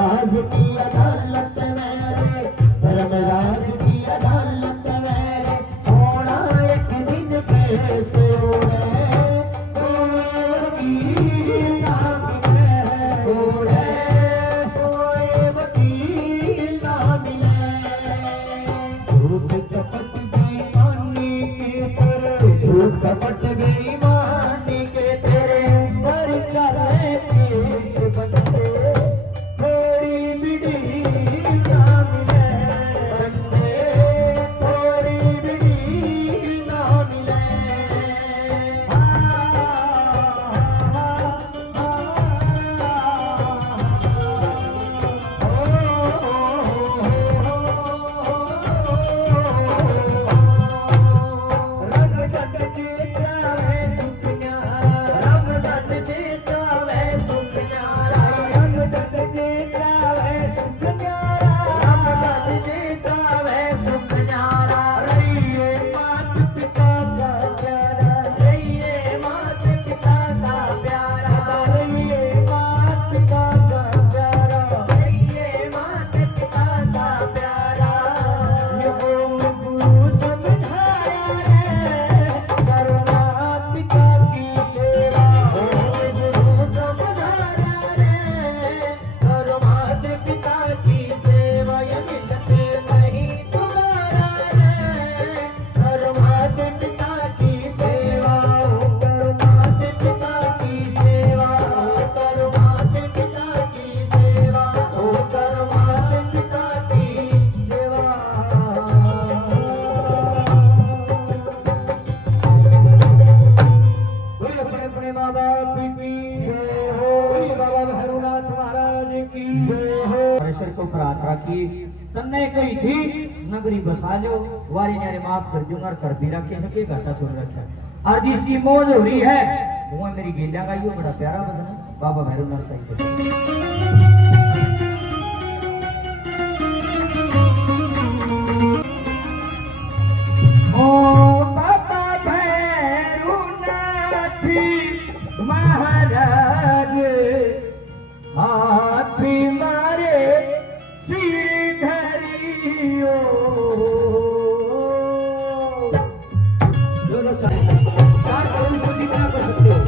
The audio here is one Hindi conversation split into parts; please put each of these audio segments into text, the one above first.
धर्मराज की अदालत मेरे, धर्मराज की अदालत मेरे, होना एक दिन कैसे उड़े, कोई वकील ना मिले, कोई वकील ना मिले। झूठ कपट बेईमानी के तेरे, झूठ कपट बेईमानी के तेरे, घर चले केस बनते, थोड़ी बिड़ी ना मिले, बनते थोड़ी बिड़ी ना मिले। को प्रार्थना की तन्ने कही थी नगरी बसा लो वारी न्यारे माफ कर दूंगा कर भी रखे सके घाटा छोड़ रखा और जिसकी मौज हो रही है वो मेरी गेंडा का ये बड़ा प्यारा भजन है बाबा भैरवनाथ का। ओ बाबा भैरवनाथ महाराज हाथी मारे सिर धरियो जो चाहे चार करोड़ को जितना कर सकते हो।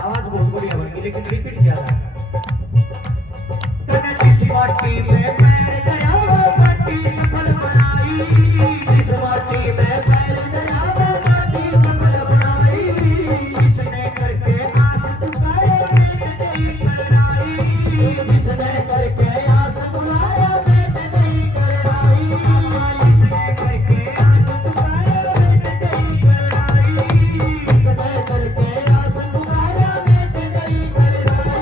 आवाज बहुत बढ़िया बनेगी लेकिन रिपीट ज्यादा है। जिस माटी में पैर गया वो माटी सफल बनाई, जिस माटी में पैर गया वो माटी सफल बनाई, जिसने करके आस पुकारे बेट नहीं करनाई, जिसने करके आस पुकारे बेट नहीं करनाई, जिसने करके आस पुकारे बेट नहीं करनाई, जिसने करके आस पुकारे बेट नहीं करनाई।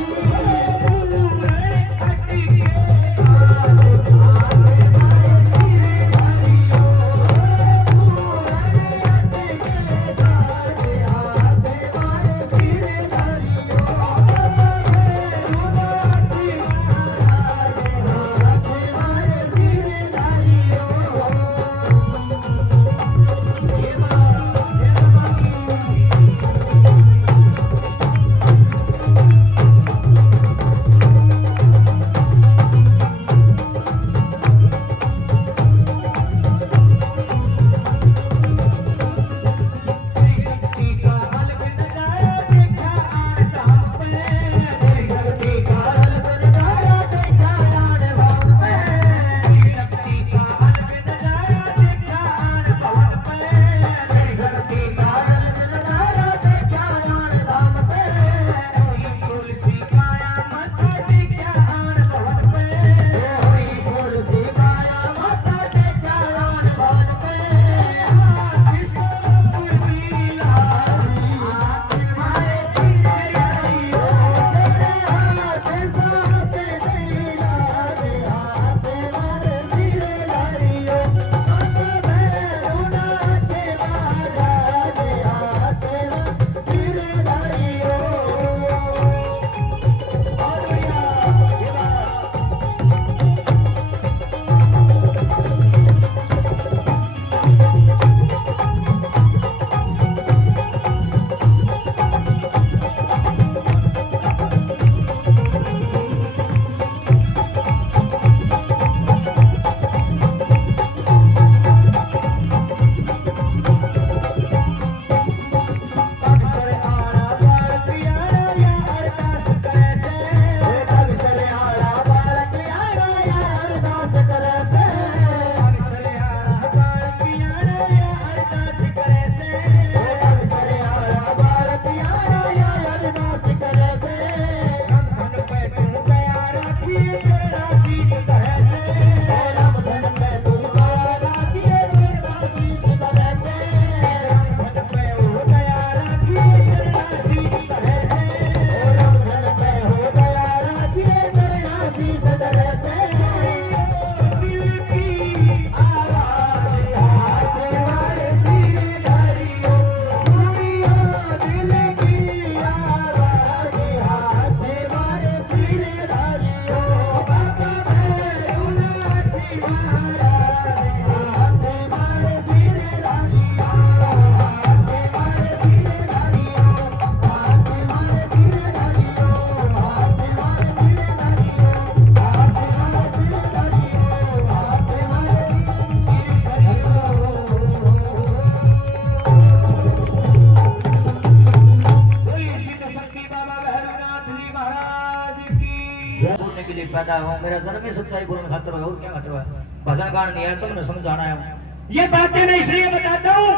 मर्यादा हो, मेरा जन्म ही सच्चाई बोलने खातर है, और क्या खातर है? भजन गान नहीं है, तुमने समझाना है। ये बातें मैं इसलिए बताता हूँ,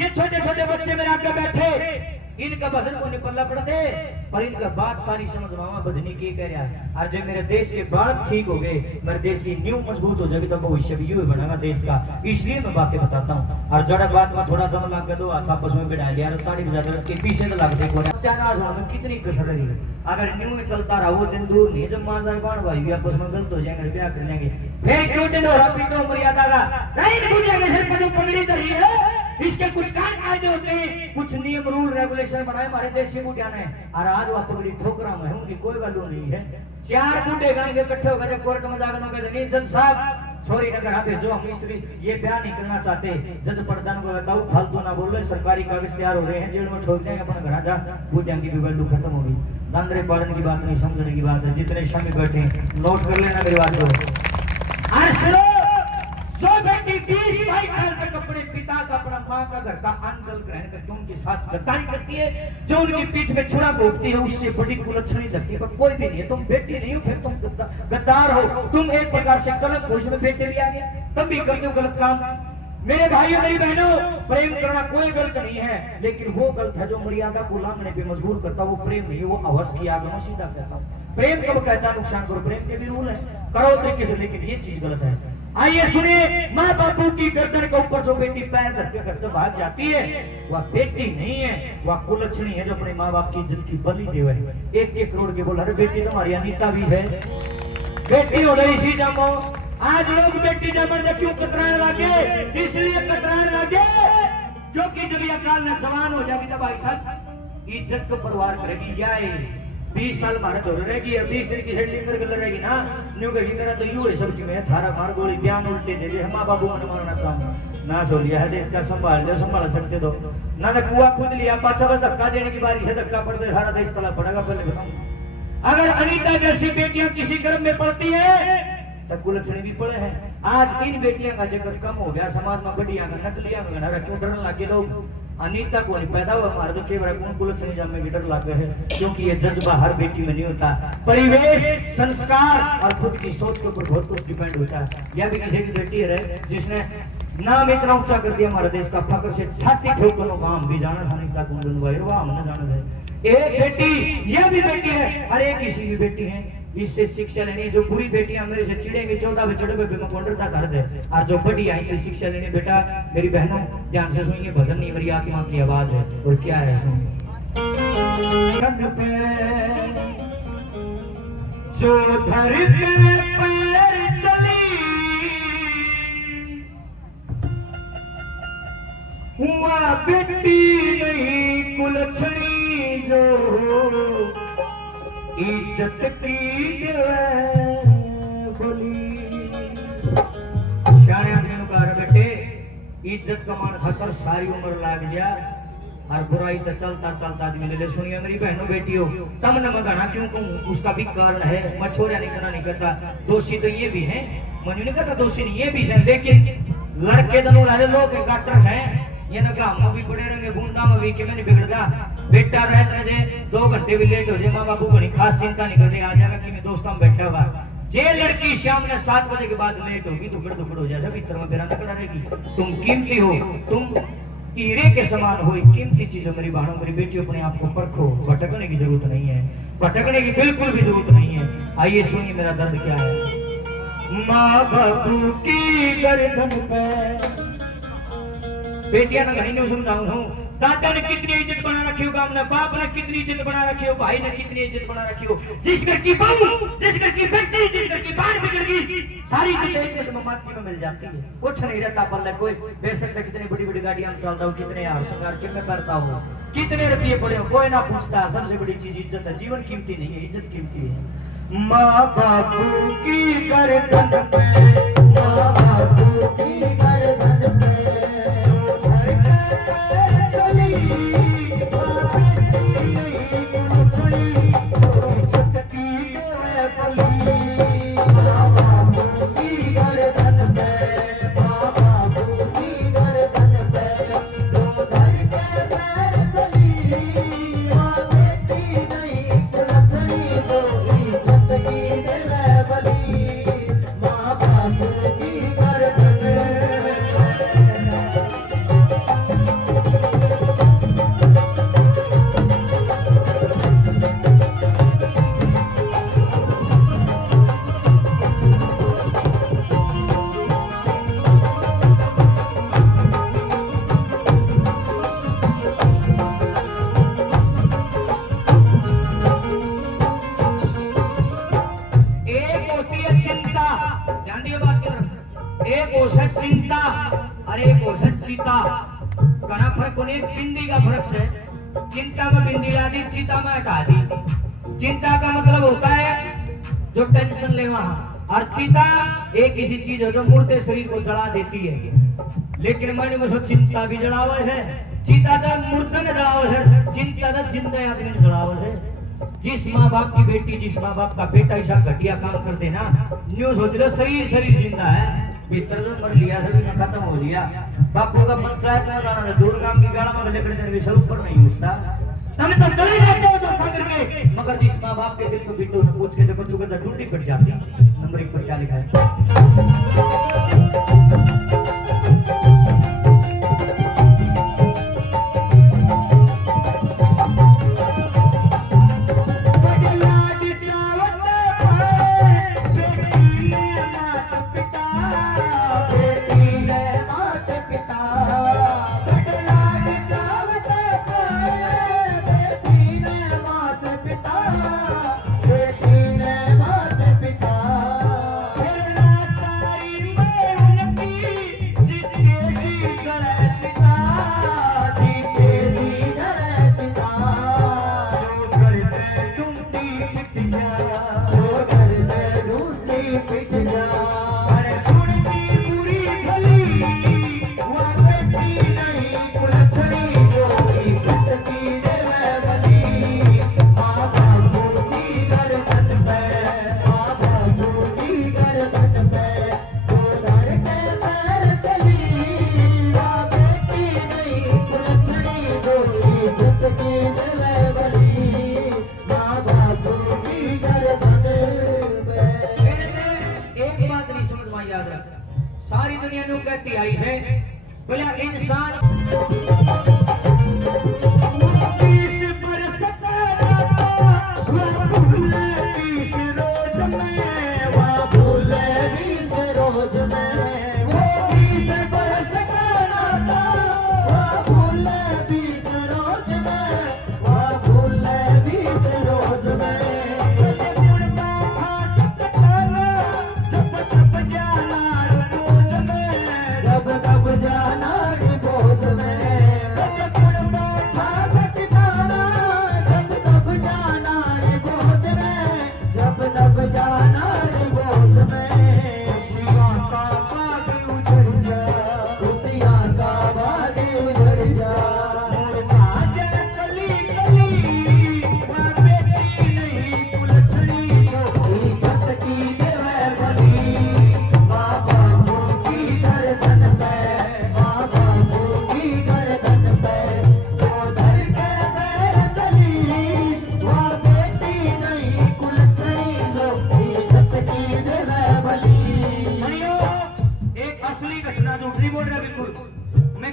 ये छोटे छोटे बच्चे मेरे आगे बैठे, इनका भजन को नहीं पल्ला पड़ते, पर इनका बात सारी समझ मामा भजनी की कह रहा है। और जब मेरे देश के बात ठीक हो गए, मेरे देश की नींव मजबूत हो जाएगी, तो भविष्य भी यूं ही बनेगा देश का। इसलिए मैं बातें बताता हूँ। और जड़क बात में थोड़ा दम लग गया, दो हाथ आपस में बिठा लिया, ताड़ी बजा के पीछे तो लगते में कितनी कसर रही है। अगर न्यू में चलता रहा, वो दिन दूर नहीं, जब मान जाए कौन भाई आपस में गलत हो जाएंगे, ब्याह कर लेंगे, फिर क्यों दिन हो रहा पीटो मर्यादा का नहीं, दुनिया के सिर पर जो पगड़ी धरी है, इसके कुछ कायदे होते हैं, कुछ नियम रूल रेगुलेशन बनाए हमारे देश से बुढ़िया ने। और आज वह पगड़ी ठोकरा में उनकी कोई वैल्यू नहीं है। चार बूढ़े गांव के इकट्ठे हो गए कोर्ट में जाकर कहते जज साहब छोरी नगर आप भेजो, हम मिस्त्री ये ब्याह नहीं करना चाहते। जज प्रधान को बताओ फालतू ना बोलो, सरकारी कागज तैयार हो रहे हैं, जेल में छोड़ देंगे अपना घर जा, बुढ़िया की भी वैल्यू खत्म होगी। दांडरे पालन की बात नहीं, समझने की बात है। जितने श्रमिक बैठे नोट कर लेना मेरी बात को। जो बेटी 20-22 साल तक अपने पिता का, अपना माँ का, घर का अंजल ग्रहण करके उनके साथ गद्दारी करती है, जो उनकी पीठ में छुरा घोंपती है, उससे बड़ी कुलच्छनी लगती है। पर कोई भी नहीं है, तुम बेटी नहीं हो, फिर तुम गद्दार हो, तुम एक प्रकार से गलत हो। इसमें बेटे भी आ गए, तब भी करते हो गलत काम। मेरे भाइयों मेरी बहनों, प्रेम करना कोई गलत नहीं है, लेकिन वो गलत है जो मर्यादा को लांघने पे मजबूर करता। वो प्रेम नहीं, वो अवश की आग में सीधा कहता हूँ। प्रेम कब कहता है नुकसान करो, प्रेम के भी रूल है, करो तरीके से, लेकिन ये चीज गलत है। आइए सुनिए, माँ बापू की गर्दन के ऊपर जो बेटी पैर रख के घर से भाग जाती है, वह बेटी नहीं है, वह कुलच्छनी है जो अपने माँ बाप की इज्जत की बलि देवे है। 1-1 करोड़ के बोला, अरे बेटी तुम्हारी अनीता भी है, बेटी हो रही सी जमो। आज लोग बेटी जमन क्यों कतराने लगे? इसलिए कतराने लगे क्योंकि जब यह काल न जवान हो जाएगी तब भाई साहब इज्जत को परवार करेगी। जाए 20 साल भारत हो रहेगी, 20 दिन की हेड लेकर गल रहेगी ना, न्यू कहेगी मेरा तो यू है सबकी में थारा मार गोली बयान उल्टे दे दे, माँ बाबू मन मारना चाहूँ ना, सो लिया है देश का संभाल दो, संभाल सकते दो ना, तो कुआ खुद लिया, 5 धक्का देने की बारी है, धक्का पड़ते सारा देश तला पड़ेगा। पहले बताऊं, अगर अनीता जैसी बेटियां किसी गर्भ में पड़ती है तो कुलच्छनी भी पड़े हैं। आज इन बेटियां का जिक्र कम हो गया, समाज में बढ़िया का नकलियां में क्यों डरने लगे लोग। अनीता को नहीं पैदा हुआ, हमारे तो केवल कुलच्छनी जामे भी डर लगे है, क्योंकि ये जज्बा हर बेटी में नहीं होता। परिवेश, संस्कार और खुद की सोच के ऊपर बहुत कुछ डिपेंड होता है। यह भी किसी की बेटी है जिसने नाम इतना ऊंचा कर दिया हमारे देश का, फकर से छाती ठोक करो काम भी जाना था, अनीता कुंदन हमने जाना है। एक बेटी, यह भी बेटी है, हर एक किसी की बेटी है, इससे शिक्षा लेनी। जो बुरी बेटियां मेरे से चिड़ेंगे 14 चढ़े हुए कोंडरता कर दे, और जो बड़ी है इससे शिक्षा लेनी। बेटा मेरी बहनों ध्यान से सुनिए, भजन नहीं मेरी आत्मा की आवाज है, और क्या है सुनिए। जो धरती पर चली हुआ बेटी नहीं कुलच्छनी, जो इज्जत की बोली। शाया बेटे इज्जत कमान खातर सारी उम्र लाग जा, और बुराई तो चलता चलता आदमी ले। सुनिए मेरी बहनों बेटियों, तब न मगाना क्यों कहूँ, उसका भी कारण है। मैं छोड़ा नहीं करना नहीं करता, दोषी तो ये भी है, मनु नहीं करता दोषी नहीं, ये भी है। लेकिन लड़के दोनों लाले लोग डॉक्टर हैं, ये ना गाँव भी पड़े रहेंगे, बूंदा में भी कि मैंने बिगड़ता बेटा रहता रहे 2 घंटे भी लेट हो जाए, माँ बापू बड़ी खास चिंता नहीं करते, आ जाएगा कि मैं दोस्तों में बैठा हुआ। जे लड़की शाम ने 7 बजे के बाद लेट होगी तो दुकड़ हो जाएगा, भीतर में बेरा नकड़ा रहेगी। तुम कीमती हो, तुम हीरे के समान हो, कीमती चीज हो। मेरी बहनों मेरी बेटियों, अपने आप को परखो, भटकने की जरूरत नहीं है, भटकने की बिल्कुल भी जरूरत नहीं है। आइए सुनिए मेरा दर्द क्या है। माँ बापू की गर्दन पे बेटियां ना घड़ी नहीं समझाऊं हूँ, दादा ने कितनी इज्जत बना रखी हो, गांव ने बाप ने कितनी इज्जत बना रखी हो, भाई ने कितनी इज्जत बना रखी हो। जिस घर की बहू, जिस घर की बेटी, जिस घर की बात बिगड़ गई, सारी इज्जत एक मिनट में माटी में मिल जाती है। कुछ नहीं रहता पल्ले कोई। बेशक कितनी बड़ी बड़ी गाड़ियां में चलता हूँ, कितने हार श्रृंगार के मैं करता हूँ, कितने रुपये पड़े हो, कोई ना पूछता। सबसे बड़ी चीज इज्जत है, जीवन कीमती नहीं है, इज्जत कीमती है। माँ बापू की गर्दन पे, माँ बापू की गर्दन पे बली अरे एक और है चीता, घना फर्क होने बिंदी का फर्क है। चिंता में बिंदी ला दी, चीता में हटा दी। चिंता का मतलब होता है जो टेंशन ले वहां, और चीता एक ऐसी चीज है जो मुर्दे शरीर को जला देती है। लेकिन मैंने को चिंता भी जलावे है, चीता तो मुर्दे ने जलावे है, चिंता तो जिंदा आदमी ने जलावे है। जिस माँ बाप की बेटी, जिस माँ बाप का बेटा ऐसा घटिया काम कर देना, न्यू सोच लो शरीर शरीर जिंदा है, भीतर जो मर लिया सभी में खत्म हो लिया। बापू का पंचायत में जाना, दूर काम की गाड़ा में लेकर देने भी ऊपर नहीं उठता। तब तो चले जाते हो धोखा करके, मगर जिस माँ बाप के दिल को बीते उन्हें पूछ के देखो, चुके तो टूटी पड़ जाती। नंबर 1 पर क्या लिखा है? सारी दुनिया नु कहती आई है बोला इंसान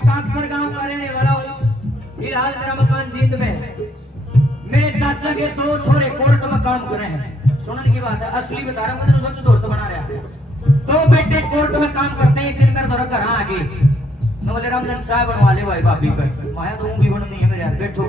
काकसर गांव का रहने वाला हूँ। फिलहाल मेरा मकान जींद में है। मेरे चाचा के 2 छोरे कोर्ट में काम कर रहे हैं। सुनने की बात है, असली बता रहा हूँ, मतलब सोचो दोस्त बना रहा है। 2 बेटे कोर्ट में काम करते हैं, एक दिन कर दौरा घर आगे मुझे रामधन चाय बनवा ले भाई भाभी पर। माया तो भी बननी है मेरे यार, बैठो।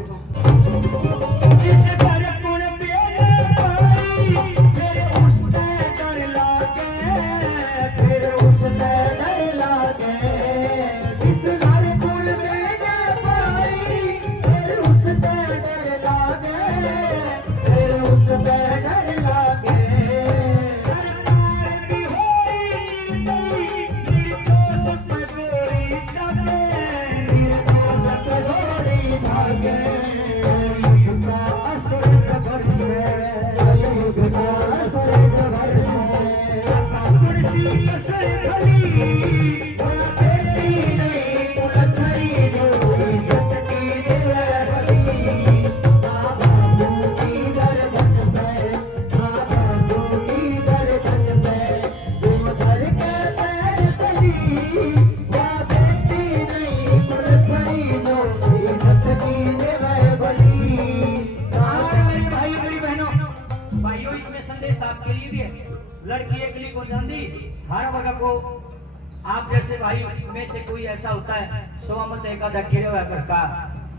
लड़की एक ली को जान दी, हर वर्ग को आप जैसे भाई में से कोई ऐसा होता है सोमत एक आधा खिले हुआ करता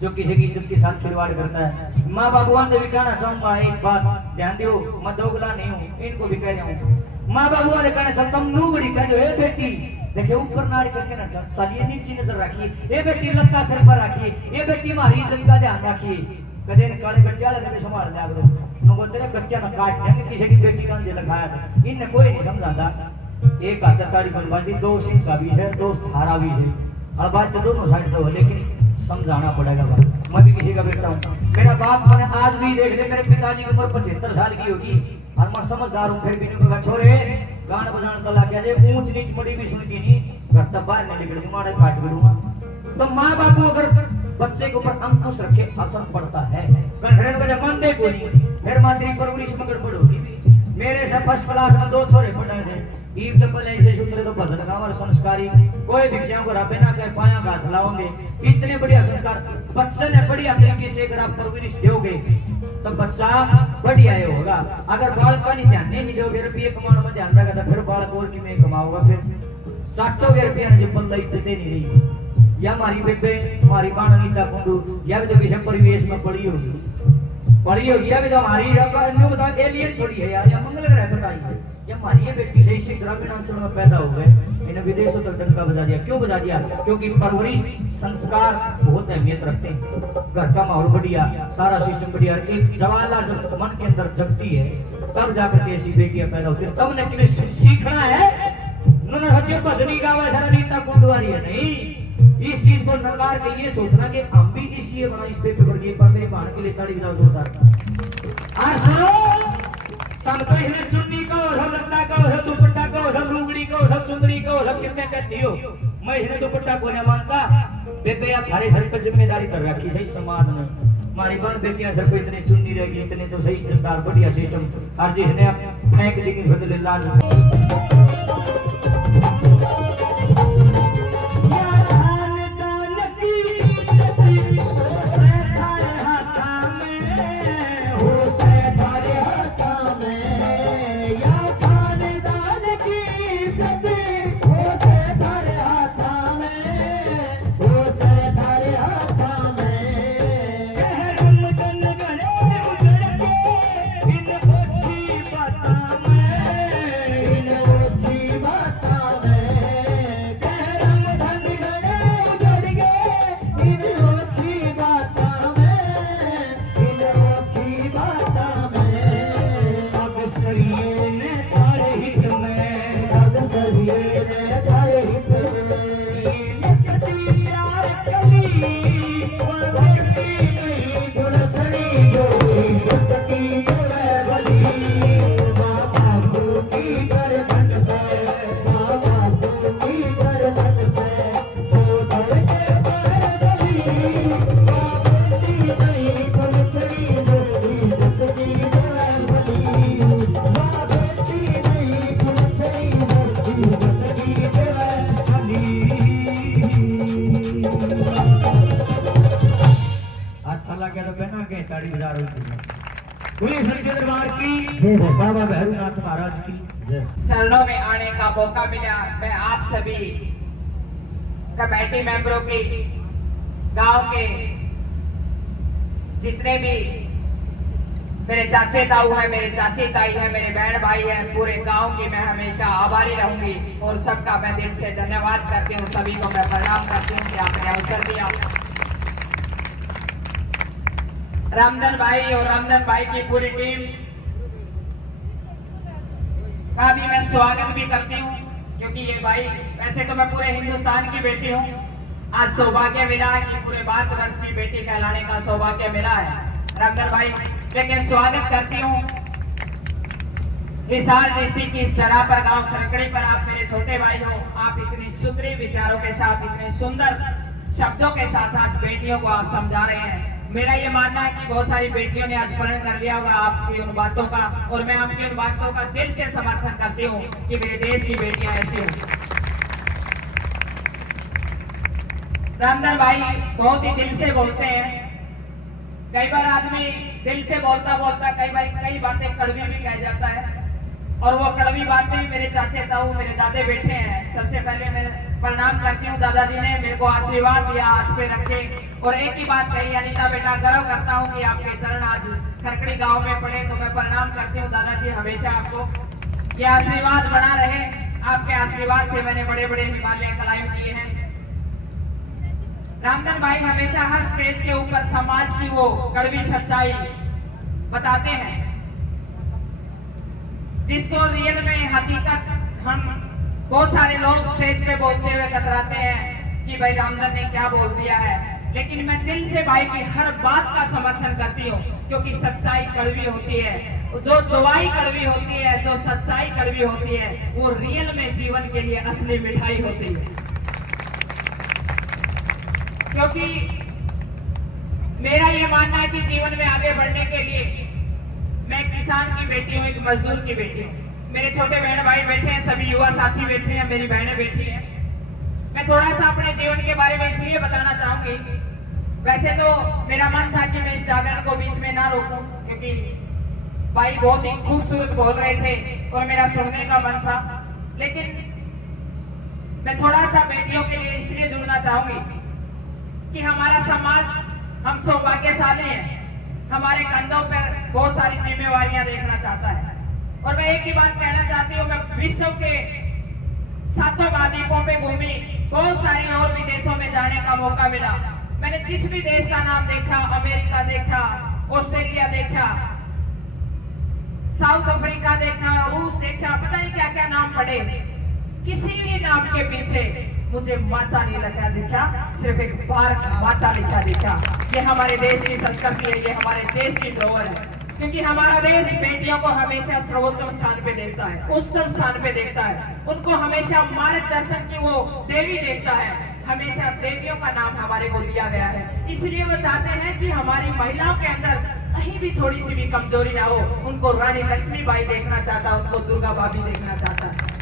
जो किसी की इज्जत के साथ खिलवाड़ करता है। माँ बाबुआन से भी कहना चाहूंगा एक बात ध्यान दो, मैं दोगला नहीं हूँ, इनको भी कह रहा हूँ। माँ बाबुआ ने कहना चाहता हूँ, नू बड़ी कह दो, ए बेटी देखिए ऊपर नाड़ी करके ना चलिए, नीचे नजर रखिए, ये बेटी लत्ता सिर पर रखिए, ये बेटी हमारी इज्जत का ध्यान रखिए, कदे न काले गट्टिया लगे संभाल लिया करो, मगर तेरे गट्टिया न काट देंगे किसी की बेटी का लगाया था, इनने कोई नहीं समझाता। एक हाथ ताड़ी बनवादी, दो सिंह का भी है, दो धारा भी है, और बात तो दोनों साइड तो हो, लेकिन समझाना पड़ेगा बात। मैं भी किसी का बेटा हूँ, मेरा बाप मैंने आज भी देख ले, मेरे पिताजी की उम्र 75 साल की होगी, और मैं समझदार हूँ, फिर भी नहीं कहा छोरे गाना बजाना तो लग गया, ऊंच नीच मड़ी भी सुनती नहीं, घर तक बाहर नहीं निकल मारे काट दूंगा। तो माँ बापू अगर बच्चे के ऊपर अंकुश रखे असर पड़ता है, घर में मानते को नहीं, फिर मातृ परवरिश मगर पड़ोगी। मेरे से फर्स्ट क्लास में 2 छोरे पढ़े थे, ईब तो पहले ऐसे सूत्र तो भजन गावर संस्कारी, कोई भिक्षाओं को रबे ना कहे पाया हाथ लाओगे, इतने बढ़िया संस्कार बच्चे ने बढ़िया तरीके से अगर आप परवरिश दोगे तो बच्चा बढ़िया ही होगा। अगर बालक का नहीं ध्यान नहीं दोगे, रुपये कमाने में ध्यान रखा तो फिर बालक और की में कमाओगा, फिर चाटोगे रुपया ने जो पल्ला इज्जत नहीं रही। या हमारी बेबे हमारी बाण नीता कुंडू या भी तो किसी परिवेश में पड़ी होगी, या भी तो हमारी बता एलियन थोड़ी है यार, या मंगल ग्रह बताइए, या हमारी ये बेटी सही से ग्रामीण अंचल में पैदा हो गए, इन्हें विदेशों तक डंका बजा दिया। क्यों बजा दिया? क्योंकि परवरिश संस्कार बहुत अहमियत रखते हैं, घर का माहौल बढ़िया, सारा सिस्टम बढ़िया, एक जवाला जब मन के अंदर जगती है तब जाकर ऐसी बेटियां पैदा होती है। तब ने सीखना है, उन्होंने हजे भजनी गावा सारा नीता कुंडवारी है नहीं, इस चीज को नकार के ये सोचना कि हम भी इसी बना इस पेपर पर पर मेरी बहन के लिए ताड़ी बजाओ जोरदार। और सुनो, सब तो इन्हें चुन्नी को, सब लत्ता को, सब दुपट्टा को, सब लुगड़ी को, सब चुंदरी को, सब कितने कहती हो, मैं इन्हें दुपट्टा को नहीं मानता। बेबे आप थारे सर पर जिम्मेदारी कर रखी सही समाज में, हमारी बहन बेटियां सर को इतनी चुन्नी रहेगी, इतने तो सही इज्जतदार बढ़िया सिस्टम, और जिसने आप फेंक देंगे बदले लाल बाबा भैरवनाथ महाराज की चरणों में आने का मौका मिला। मैं आप सभी कमेटी मेंबरों की, गांव के जितने भी मेरे चाचे ताऊ हैं, मेरे चाची ताई है, मेरे बहन भाई हैं, पूरे गांव की मैं हमेशा आभारी रहूंगी और सबका मैं दिल से धन्यवाद करती हूँ। सभी को मैं प्रणाम करती हूँ कि आपने अवसर दिया। रामधन भाई और रामधन भाई की पूरी टीम का भी मैं स्वागत भी करती हूँ, क्योंकि ये भाई, वैसे तो मैं पूरे हिंदुस्तान की बेटी हूँ, आज सौभाग्य मिला है कि पूरे भारतवर्ष की बेटी कहलाने का सौभाग्य मिला है रामधन भाई। लेकिन स्वागत करती हूँ हिसार डिस्ट्रिक्ट की इस तरह पर गांव खरकड़ी पर आप मेरे छोटे भाई हो, आप इतनी सुंदर विचारों के साथ, इतने सुंदर शब्दों के साथ आज बेटियों को आप समझा रहे हैं। मेरा ये मानना है कि बहुत सारी बेटियों ने आज प्रण कर लिया हुआ आपकी उन बातों का, और मैं आपकी उन बातों का दिल से समर्थन करती हूँ कि मेरे देश की बेटियां ऐसी हों। रामधन भाई बहुत ही दिल से बोलते हैं। कई बार आदमी दिल से बोलता बोलता कई बातें कड़वी भी कह जाता है, और वो कड़वी बातें मेरे चाचे ताऊ, मेरे दादे बैठे हैं। सबसे पहले मैं प्रणाम करती हूँ, दादाजी ने मेरे को आशीर्वाद दिया, हाथ पे रखे, और एक ही बात कही, अनीता बेटा गर्व करता हूँ कि आपके चरण आज खरकड़ी गांव में पड़े, तो मैं प्रणाम करती हूँ दादाजी, हमेशा आपको ये आशीर्वाद बना रहे। आपके आशीर्वाद से मैंने बड़े बड़े हिमालय क्लाइंब किए हैं। रामधन भाई हमेशा हर स्टेज के ऊपर समाज की वो कड़वी सच्चाई बताते हैं, जिसको रियल में हकीकत हम बहुत सारे लोग स्टेज पे बोलते हुए कतराते हैं कि भाई रामधन ने क्या बोल दिया है, लेकिन मैं दिल से भाई की हर बात का समर्थन करती हूँ, क्योंकि सच्चाई कड़वी होती है। जो दवाई कड़वी होती है, जो सच्चाई कड़वी होती है, वो रियल में जीवन के लिए असली मिठाई होती है। क्योंकि मेरा ये मानना है कि जीवन में आगे बढ़ने के लिए मैं एक किसान की बेटी हूँ, एक मजदूर की बेटी हूँ। मेरे छोटे बहन भाई बैठे हैं, सभी युवा साथी बैठे हैं, मेरी बहनें बैठी हैं। मैं थोड़ा सा अपने जीवन के बारे में इसलिए बताना चाहूंगी। वैसे तो मेरा मन था कि मैं इस जागरण को बीच में ना रोकूं, क्योंकि भाई बहुत ही खूबसूरत बोल रहे थे और मेरा सुनने का मन था, लेकिन मैं थोड़ा सा बेटियों के लिए इसलिए जुड़ना चाहूंगी कि हमारा समाज, हम सौभाग्यशाली हैं, हमारे कंधों पर बहुत सारी जिम्मेवारियां देखना चाहता है। और मैं एक ही बात कहना चाहती हूँ, मैं विश्व के 7 महाद्वीपों पे घूमी, बहुत सारी और भी देशों में जाने का मौका मिला। मैंने जिस भी देश का नाम देखा, अमेरिका देखा, ऑस्ट्रेलिया देखा, साउथ अफ्रीका देखा, रूस देखा, पता नहीं क्या क्या नाम पड़े, किसी भी नाम के पीछे मुझे माता नहीं लिखा दिखा, सिर्फ एक भारत माता लिखा दिखा। ये हमारे देश की संस्कृति है, ये हमारे देश की धरोहर है, क्योंकि हमारा देश बेटियों को हमेशा सर्वोच्च स्थान पे देखता है, उच्चतम स्थान पे देखता है, उनको हमेशा मार्गदर्शन की वो देवी देखता है, हमेशा देवियों का नाम हमारे को दिया गया है। इसलिए वो चाहते हैं कि हमारी महिलाओं के अंदर कहीं भी थोड़ी सी भी कमजोरी ना हो। उनको रानी लक्ष्मीबाई देखना चाहता, उनको दुर्गा भाभी देखना चाहता है।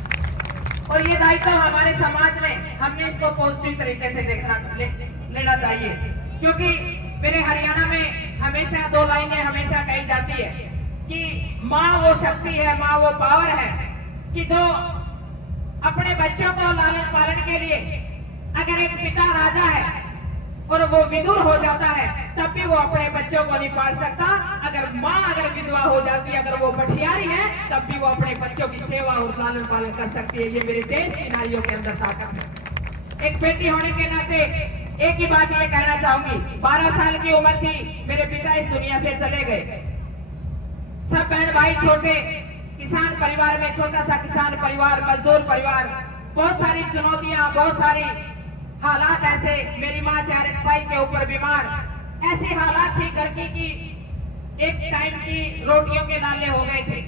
और ये दायित्व हमारे समाज में, हमने इसको पॉजिटिव तरीके से लेना चाहिए, क्योंकि मेरे हरियाणा में हमेशा 2 लाइनें हमेशा कही जाती है कि माँ वो शक्ति है, माँ वो पावर है, कि जो अपने बच्चों को लालन पालन के लिए, अगर एक पिता राजा है और वो विदुर हो जाता है, तब भी वो अपने बच्चों को नहीं पाल सकता। अगर माँ अगर विधवा हो जाती है, अगर वो भठियारी है, तब भी वो अपने बच्चों की सेवा और लालन पालन कर सकती है। ये मेरे देश की नारियों के अंदर ताकत है। एक बेटी होने के नाते एक ही बात ये कहना चाहूंगी, 12 साल की उम्र थी, मेरे पिता इस दुनिया से चले गए। सब बहन भाई छोटे किसान परिवार में, छोटा सा किसान परिवार, मजदूर परिवार, बहुत सारी चुनौतियां, बहुत सारी हालात ऐसे, मेरी माँ चारपाई के ऊपर बीमार, ऐसी हालात थी घर की एक टाइम की रोटियों के नाले हो गए थे।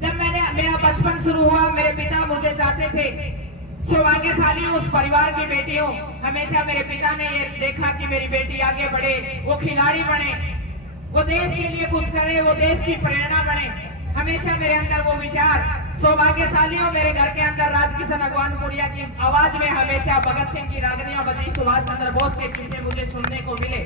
जब मेरा बचपन शुरू हुआ, मेरे पिता मुझे चाहते थे, सौभाग्यशाली उस परिवार की बेटी हूँ। हमेशा मेरे पिता ने ये देखा कि मेरी बेटी आगे बढ़े, वो खिलाड़ी बने, वो देश के लिए कुछ करे, वो देश की प्रेरणा बने। हमेशा मेरे अंदर वो विचार, सौभाग्यशाली हो, मेरे घर के अंदर राजकिशन अगवानपुरिया की आवाज में हमेशा भगत सिंह की रागनियां बजी, सुभाष चंद्र बोस के किस्से मुझे सुनने को मिले।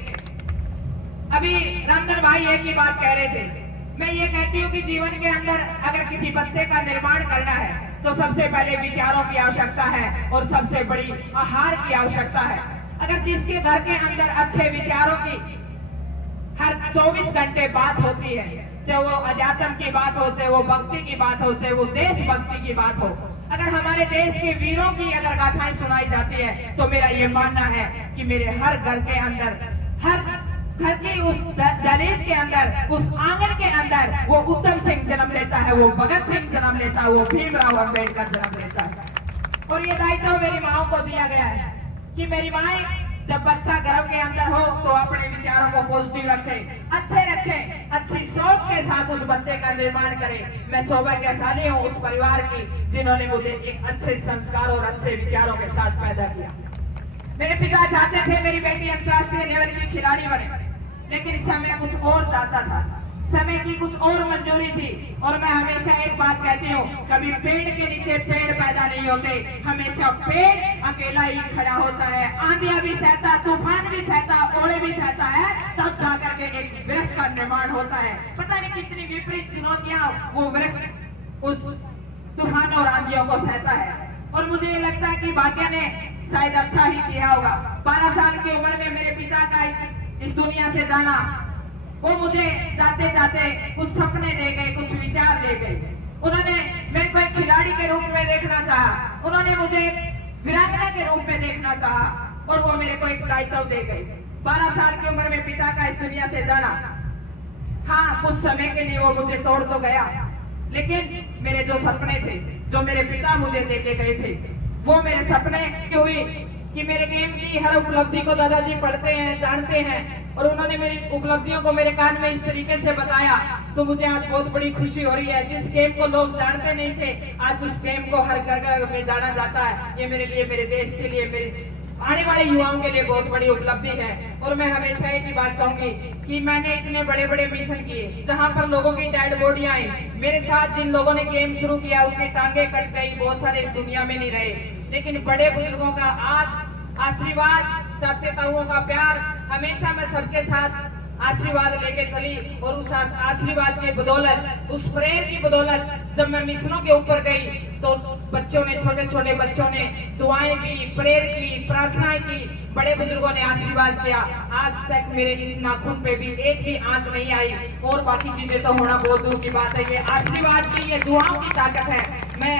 अभी रामधन भाई एक ही बात कह रहे थे, मैं ये कहती हूँ कि जीवन के अंदर अगर किसी बच्चे का निर्माण करना है, तो सबसे पहले विचारों की आवश्यकता है और सबसे बड़ी आहार की आवश्यकता है। अगर जिसके घर के अंदर अच्छे विचारों की हर 24 घंटे बात होती है, चाहे वो अध्यात्म की बात हो, चाहे वो भक्ति की बात हो, चाहे वो देशभक्ति की बात हो, अगर हमारे देश के वीरों की अगर गाथाएं सुनाई जाती है, तो मेरा ये मानना है कि मेरे हर घर के अंदर, हर घर की उस दहलीज के अंदर, उस आंगन के अंदर वो उत्तम सिंह जन्म लेता है, वो भगत सिंह जन्म लेता है, वो भीमराव अंबेडकर जन्म लेता है। और ये दायित्व मेरी माओ को दिया गया है कि मेरी माए जब बच्चा गर्भ के अंदर हो तो अपने विचारों को पॉजिटिव रखे, अच्छे रखे, अच्छी सोच के साथ उस बच्चे का निर्माण करे। मैं सौभाग्यशाली हूँ उस परिवार की जिन्होंने मुझे एक अच्छे संस्कार और अच्छे विचारों के साथ पैदा किया। मेरे पिता चाहते थे मेरी बेटी अंतर्राष्ट्रीय लेवल की खिलाड़ी बने, लेकिन समय कुछ और चाहता था, समय की कुछ और मंजूरी थी। और मैं हमेशा एक बात कहती हूँ, कभी पेड़ के नीचे पेड़ पैदा नहीं होते, हमेशा पेड़ अकेला ही खड़ा होता है। आंधियां भी सहता, तूफान भी सहता, ओले भी सहता है, तब जाकर के एक वृक्ष का निर्माण होता है। पता नहीं कितनी विपरीत चुनौतियां वो वृक्ष उस तूफान और आंधियों को सहता है। और मुझे ये लगता है कि भाग्य ने शायद अच्छा ही किया होगा। 12 साल की उम्र में मेरे पिता का इस दुनिया से जाना, वो मुझे जाते जाते कुछ सपने दे गए, कुछ विचार दे गए। उन्होंने मेरे को एक खिलाड़ी के रूप में देखना चाहा, उन्होंने मुझे एक वीरांगना के रूप में देखना चाहा और वो मेरे को एक दायित्व दे गई। 12 साल की उम्र में पिता का इस दुनिया से जाना, हाँ कुछ समय के लिए वो मुझे तोड़ तो गया, लेकिन मेरे जो सपने थे, जो मेरे पिता मुझे लेके गए थे, वो मेरे सपने की हुई कि मेरे गेम की हर उपलब्धि को दादाजी पढ़ते हैं, जानते हैं, और उन्होंने मेरी उपलब्धियों को मेरे कान में इस तरीके से बताया, तो मुझे आज बहुत बड़ी खुशी हो रही है। जिस गेम को लोग जानते नहीं थे, आज उस गेम को हर घर में जाना जाता है। ये मेरे लिए, मेरे देश के लिए, मेरे आने वाले युवाओं के लिए बहुत बड़ी उपलब्धि है। और मैं हमेशा एक ही बात कहूंगी कि मैंने इतने बड़े बड़े मिशन किए, जहां पर लोगों की डेड बॉडी आई, मेरे साथ जिन लोगों ने गेम शुरू किया उनकी टांगे कट गई, बहुत सारे इस दुनिया में नहीं रहे, लेकिन बड़े बुजुर्गों का आज आशीर्वाद, चाचे ताऊओं का प्यार, हमेशा मैं सबके साथ आशीर्वाद लेके चली। और उस आशीर्वाद की बदौलत, उस प्रेयर की बदौलत, जब मैं मिशनों के ऊपर गई तो बच्चों ने, छोटे छोटे बच्चों ने दुआएं की, प्रेयर की, प्रार्थनाएं की, बड़े बुजुर्गों ने आशीर्वाद किया। आज तक मेरे इस नाखून पे भी एक भी आंच नहीं आई, और बाकी चीजें तो होना बहुत दूर की बात है। ये आशीर्वाद की, ये दुआओं की ताकत है। मैं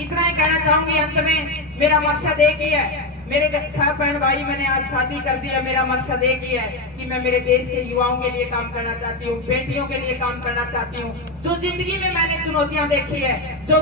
इतना ही कहना चाहूंगी अंत में, मेरा मकसद एक ही है, मेरे साथ बहन भाई, मैंने आज शादी कर दी है, मेरा मकसद एक ही है कि मैं मेरे देश के युवाओं के लिए काम करना चाहती हूँ, बेटियों के लिए काम करना चाहती हूँ। जो जिंदगी में मैंने चुनौतियां देखी है, जो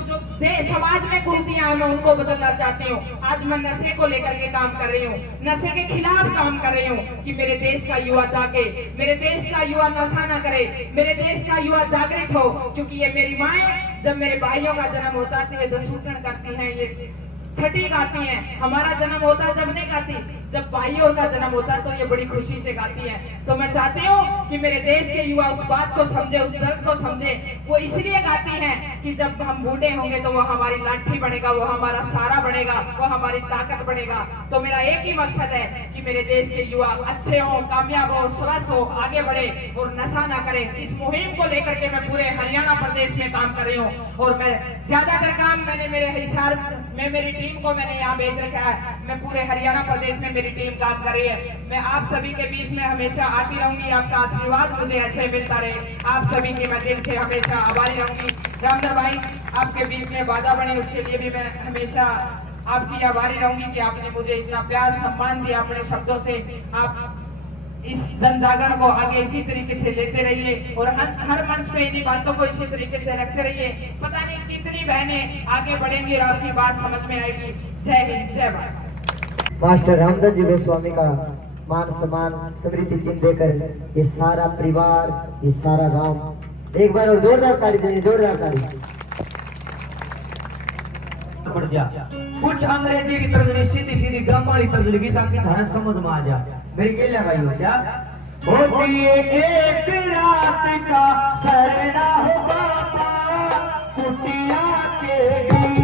समाज में कुरीतियां हैं, मैं उनको बदलना चाहती हूँ। आज मैं नशे को लेकर के काम कर रही हूँ, नशे के खिलाफ काम कर रही हूँ कि मेरे देश का युवा जाके, मेरे देश का युवा नशा न करे, मेरे देश का युवा जागृत हो। क्योंकि ये मेरी माएं, जब मेरे भाइयों का जन्म होता है तो ये दसूचन करती हैं, ये छठी गाती हैं। हमारा जन्म होता है जब नहीं गाती, जब भाइयों का जन्म होता है तो ये बड़ी खुशी से गाती है। तो मैं चाहती हूँ कि मेरे देश के युवा उस बात को समझे, उस दर्द को समझे। वो इसलिए गाती हैं कि जब हम बूढ़े होंगे तो वो हमारी लाठी बनेगा, वो हमारा सहारा बनेगा, वो हमारी ताकत बनेगा। तो मेरा एक ही मकसद है कि मेरे देश के युवा अच्छे हो, कामयाब हो, स्वस्थ हो, आगे बढ़े और नशा ना करें। इस मुहिम को लेकर के मैं पूरे हरियाणा प्रदेश में काम कर रही हूँ, और मैं ज्यादातर काम मैंने मेरे हिसार में, मेरी टीम को मैंने यहाँ भेज रखा है। मैं पूरे हरियाणा प्रदेश में मेरी टीम काम कर रही है। मैं आप सभी के बीच में हमेशा आती रहूंगी, आपका आशीर्वाद मुझे ऐसे मिलता रहे। आप सभी की मैं दिल से हमेशा आभारी रहूंगी। रामधर भाई, आपके बीच में बाधा बनी, उसके लिए भी मैं हमेशा आपकी आभारी रहूंगी कि आपने मुझे इतना प्यार, सम्मान दिया अपने शब्दों से। आप इस जन जागरण को आगे इसी तरीके से लेते रहिए, और हर मंच पे इन्हीं बातों को इसी तरीके से रखते रहिए। पता नहीं कितनी बहनें आगे बढ़ेंगी और आपकी बात समझ में आएगी। जय हिंद, जय भारत। मास्टर रामदास जी गोस्वामी का मान सम्मान, समृद्धि चिन्ह देकर ये सारा परिवार, ये सारा गांव, एक बार और जोरदार ताली दीजिए, जोरदार ताली। पड़ जा कुछ अंग्रेजी की तर्जनी, सीधी सीधी गम वाली तर्जनी ताकि धारा समझ में आ जा। मेरी क्या लगाई हो क्या? होती है एक रात का सरना हो बाबा, कुटिया के बीच